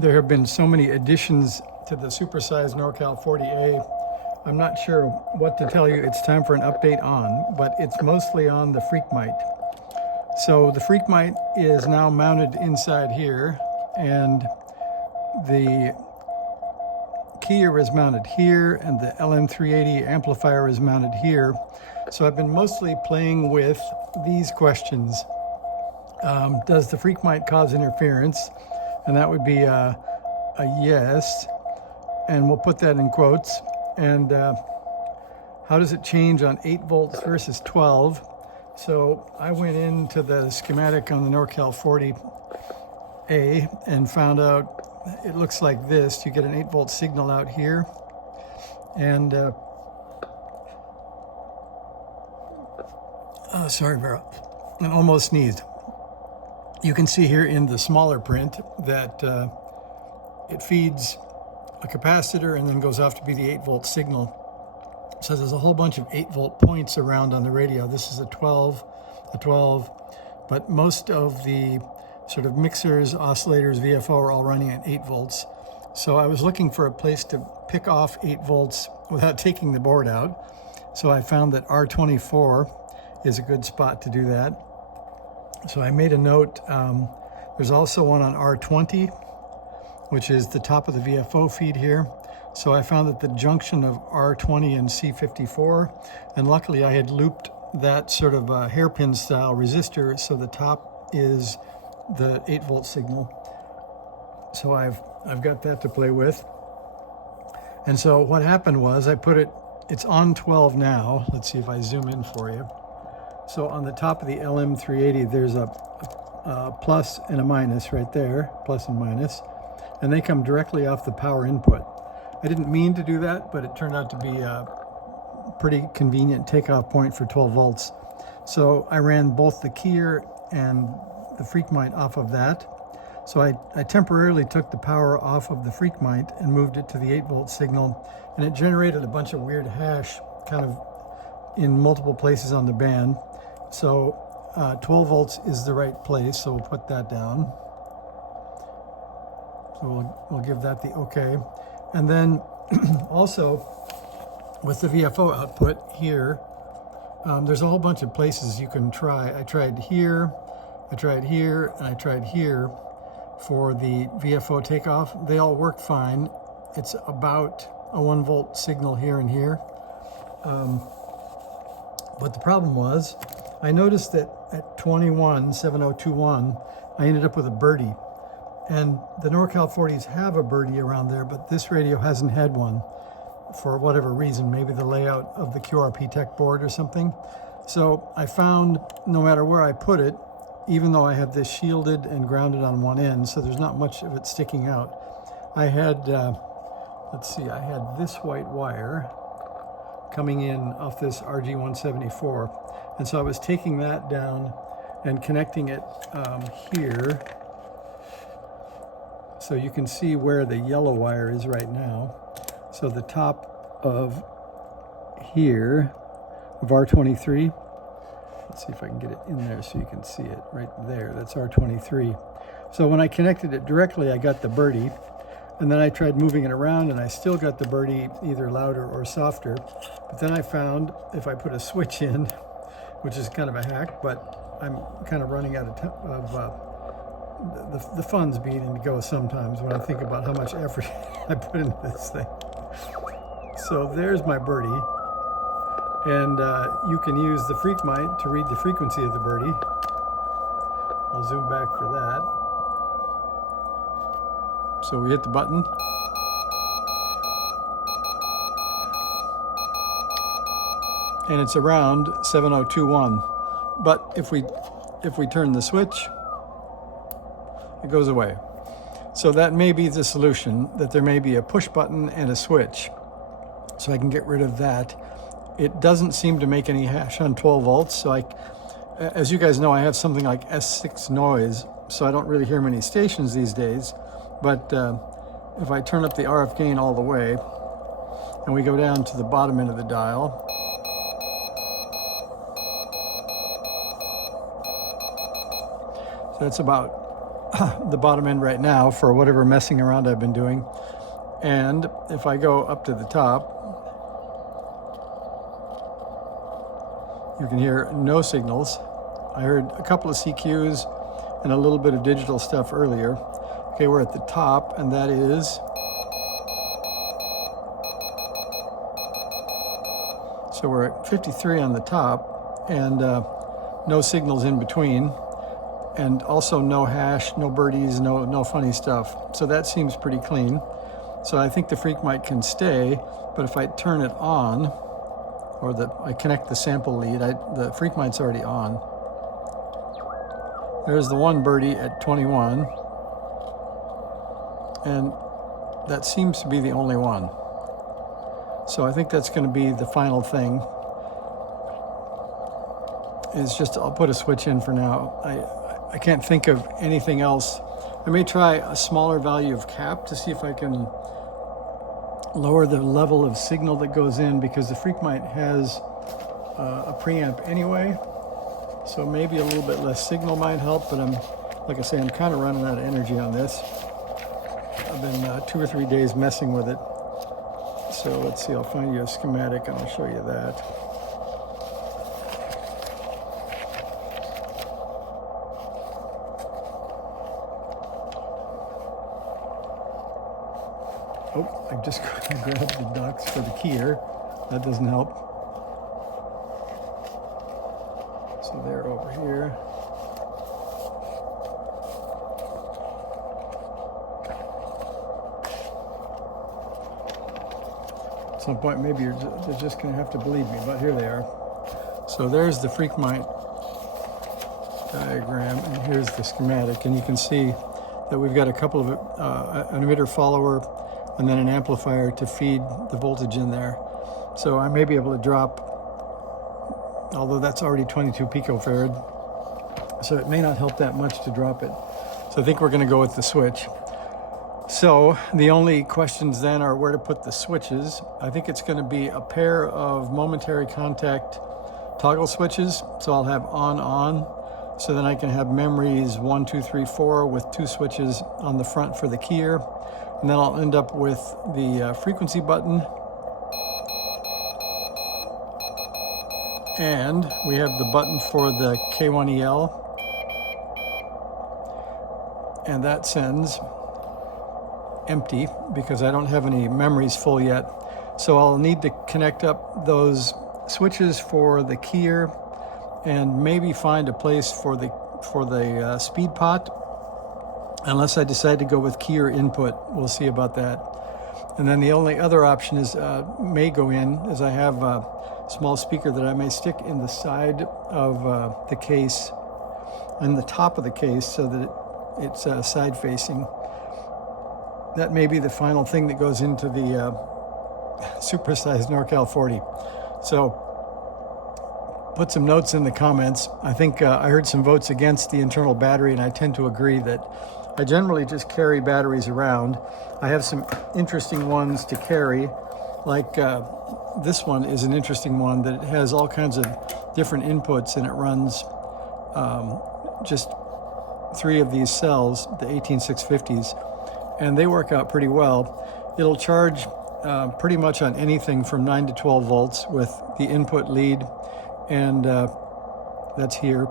there have been so many additions to the Supersized NorCal 40A. I'm not sure what to tell you it's time for an update on, but it's mostly on the Freq-Mite. So the Freq-Mite is now mounted inside here, and the keyer is mounted here, and the LM380 amplifier is mounted here. So I've been mostly playing with these questions. Does the Freq-Mite cause interference? And that would be a yes, and we'll put that in quotes. And how does it change on 8 volts versus 12? So I went into the schematic on the NorCal 40A and found out it looks like this. You get an 8 volt signal out here, and sorry, Vera, I almost sneezed. You can see here in the smaller print that it feeds a capacitor and then goes off to be the 8 volt signal. So there's a whole bunch of 8 volt points around on the radio. This is a 12, but most of the sort of mixers, oscillators, VFO are all running at 8 volts. So I was looking for a place to pick off 8 volts without taking the board out. So I found that R24 is a good spot to do that. So I made a note. There's also one on R20, which is the top of the VFO feed here. So I found that the junction of R20 and C54, and luckily I had looped that sort of hairpin style resistor, so the top is the 8 volt signal. So I've got that to play with. And so what happened was I put it's on 12 now. Let's see if I zoom in for you. So on the top of the LM380, there's a plus and a minus right there, plus and minus, and they come directly off the power input. I didn't mean to do that, but it turned out to be a pretty convenient takeoff point for 12 volts. So I ran both the keyer and the Freq-Mite off of that. So I temporarily took the power off of the Freq-Mite and moved it to the 8 volt signal, and it generated a bunch of weird hash kind of in multiple places on the band. So 12 volts is the right place, so we'll put that down. So we'll give that the okay. And then also with the VFO output here, there's a whole bunch of places you can try. I tried here, and I tried here for the VFO takeoff. They all work fine. It's about a 1 volt signal here and here. But the problem was, I noticed that at 7021, I ended up with a birdie. And the NorCal 40s have a birdie around there, but this radio hasn't had one for whatever reason, maybe the layout of the QRP Tech board or something. So I found no matter where I put it, even though I have this shielded and grounded on one end, so there's not much of it sticking out. I had, let's see, I had this white wire coming in off this RG174. And so I was taking that down and connecting it here. So you can see where the yellow wire is right now. So the top of here of R23, let's see if I can get it in there so you can see it right there. That's R23. So when I connected it directly, I got the birdie. And then I tried moving it around, and I still got the birdie either louder or softer. But then I found if I put a switch in, which is kind of a hack, but I'm kind of running out of the funds beginning to go sometimes when I think about how much effort I put into this thing. So there's my birdie, and you can use the Freq-Mite to read the frequency of the birdie. I'll zoom back for that. So we hit the button. And it's around 7021. But if we turn the switch, it goes away. So that may be the solution, that there may be a push button and a switch. So I can get rid of that. It doesn't seem to make any hash on 12 volts. So as you guys know, I have something like S6 noise, so I don't really hear many stations these days. But if I turn up the RF gain all the way, and we go down to the bottom end of the dial, so that's about the bottom end right now for whatever messing around I've been doing. And if I go up to the top, you can hear no signals. I heard a couple of CQs and a little bit of digital stuff earlier. Okay, we're at the top, and that is so we're at 53 on the top, and no signals in between, and also no hash, no birdies, no funny stuff. So that seems pretty clean. So I think the Freq-Mite can stay, but if I turn it on, or I connect the sample lead, the Freq-Mite's already on. There's the one birdie at 21, and that seems to be the only one. So I think that's going to be the final thing. Is just, I'll put a switch in for now. I can't think of anything else. I may try a smaller value of cap to see if I can lower the level of signal that goes in, because the Freq-Mite has a preamp anyway. So maybe a little bit less signal might help, but like I say, I'm kind of running out of energy on this. I've been 2 or 3 days messing with it. So let's see, I'll find you a schematic and I'll show you that. Oh, I just grabbed the ducts for the keyer. That doesn't help. So they're over here. At some point, maybe they're just going to have to believe me, but here they are. So there's the Freq-Mite diagram, and here's the schematic. And you can see that we've got a couple of an emitter follower and then an amplifier to feed the voltage in there. So I may be able to drop, although that's already 22 picofarad, so it may not help that much to drop it. So I think we're going to go with the switch. So the only questions then are where to put the switches. I think it's going to be a pair of momentary contact toggle switches. So I'll have on, so then I can have memories 1, 2, 3, 4 with 2 switches on the front for the keyer. And then I'll end up with the frequency button. And we have the button for the K1EL. And that sends empty because I don't have any memories full yet. So I'll need to connect up those switches for the keyer and maybe find a place for the speed pot, unless I decide to go with keyer input. We'll see about that. And then the only other option is may go in is I have a small speaker that I may stick in the side of the case, in the top of the case, so that it's side facing. That may be the final thing that goes into the Supersized NorCal 40. So put some notes in the comments. I think I heard some votes against the internal battery, and I tend to agree that I generally just carry batteries around. I have some interesting ones to carry, like this one is an interesting one that it has all kinds of different inputs, and it runs just 3 of these cells, the 18650s, and they work out pretty well. It'll charge pretty much on anything from 9 to 12 volts with the input lead, and that's here.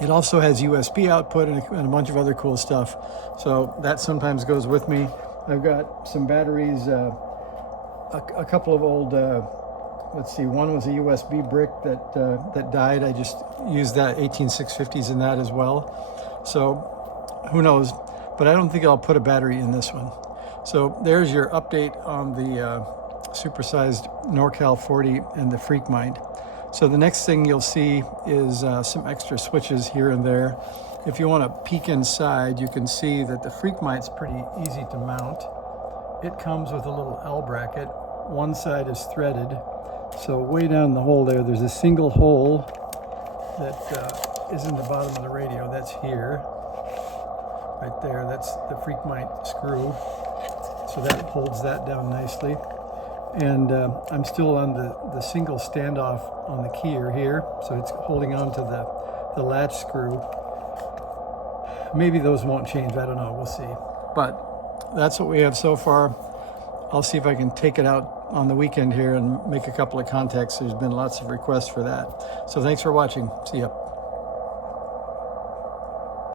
It also has USB output and a bunch of other cool stuff. So that sometimes goes with me. I've got some batteries, a couple of old, let's see, one was a USB brick that died. I just used that 18650s in that as well. So who knows? But I don't think I'll put a battery in this one. So there's your update on the Supersized NorCal 40 and the Freq-Mite. So the next thing you'll see is some extra switches here and there. If you want to peek inside, you can see that the Freq-Mite's pretty easy to mount. It comes with a little L bracket. One side is threaded. So way down the hole there, there's a single hole that is in the bottom of the radio. That's here. Right there, that's the Freq-Mite screw. So that holds that down nicely. And I'm still on the single standoff on the keyer here, so it's holding on to the latch screw. maybe those won't change. I don't know. We'll see. But that's what we have so far. I'll see if I can take it out on the weekend here and make a couple of contacts. There's been lots of requests for that. So thanks for watching. See ya.